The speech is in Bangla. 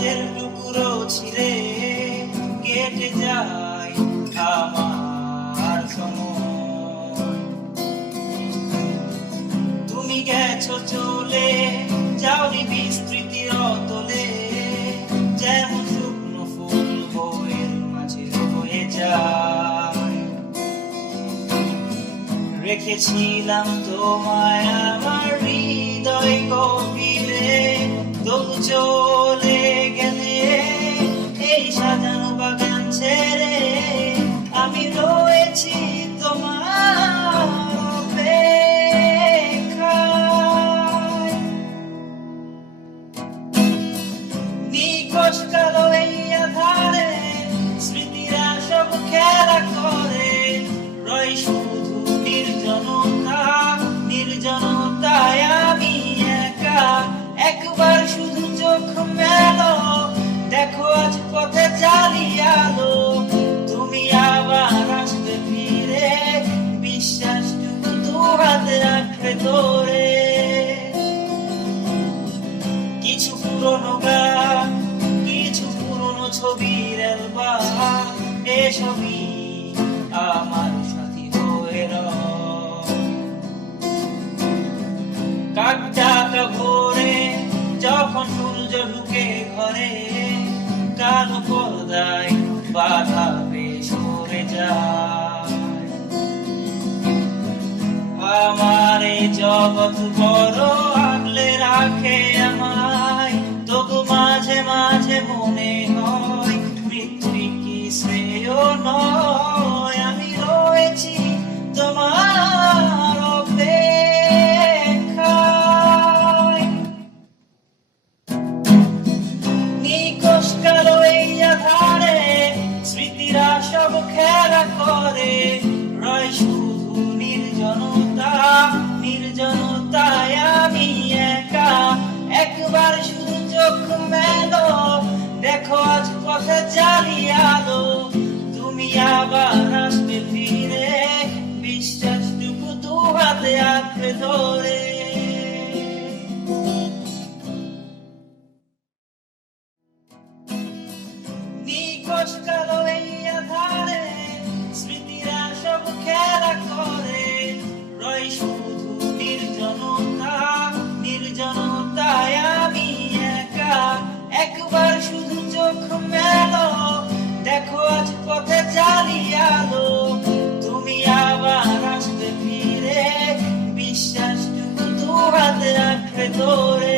কাগজের টুকরো ছিঁড়ে কেটে যায় আমার সময়। তুমি গেছো চলে, যাওনি বিস্তৃতির অতলে, যেমন শুকনো ফুল বইয়ের মাঝে রয়ে যায়। রেখেছিলাম তোমায় আমার হৃদয় গভীরে, তবু চলে গেলে এই সাজানো বাগান ছেড়ে। আমি রয়েছি তোমার অপেক্ষায়। নিখোঁজ কালো এই আধারে স্মৃতিরা সব খেলা করে, রয় শুধু নির্জনতা, নির্জনতায় আমি একা। একবার শুধু চোখ মেলো, দেখো আজ পথে জ্বালিয়ে আলো। তুমি আবার আসবে ফিরে, বিশ্বাসটুকু দু হাতে রাখবে ধরে। কিছু পুরনো গান, কিছু পুরনো ছবির অ্যালবাম, এসবই আমার সাথী হয়ে রয়। কাক ডাকা ভোরে যখন সূর্য ঢুকে ঘরে, কালো পর্দায় বাধা বেশ সরে যায়। আমার এই জগৎ বড় আগলে রাখে আমায়, তবু মাঝে মাঝে মনে হয় মৃত্যুই কি শ্রেয় নয়। আমি রয়েছি তোমার অপেক্ষায়। নিখোঁজ কালো এই আধারে স্মৃতিরা সব খেলা করে, রয় শুধু নির্জনতা, নির্জনতায় আমি একা। একবার শুধু চোখ মেলো, দেখো আজ পথে জ্বালিয়ে আলো। তুমি আবার আসবে ফিরে, বিশ্বাসটুকু দু হাতে আঁকড়ে ধরে। নিখোঁজ কালো এই আধারে স্মৃতিরা সব খেলা করে, রয় শুধু নির্জনতা, নির্জনতায় আমি একা। একবার শুধু চোখ মেলো, দেখো আজ পথে জ্বালিয়ে আলো। তুমি আবার আসবে ফিরে, বিশ্বাসটুকু দু হাতে আঁকড়ে ধরে।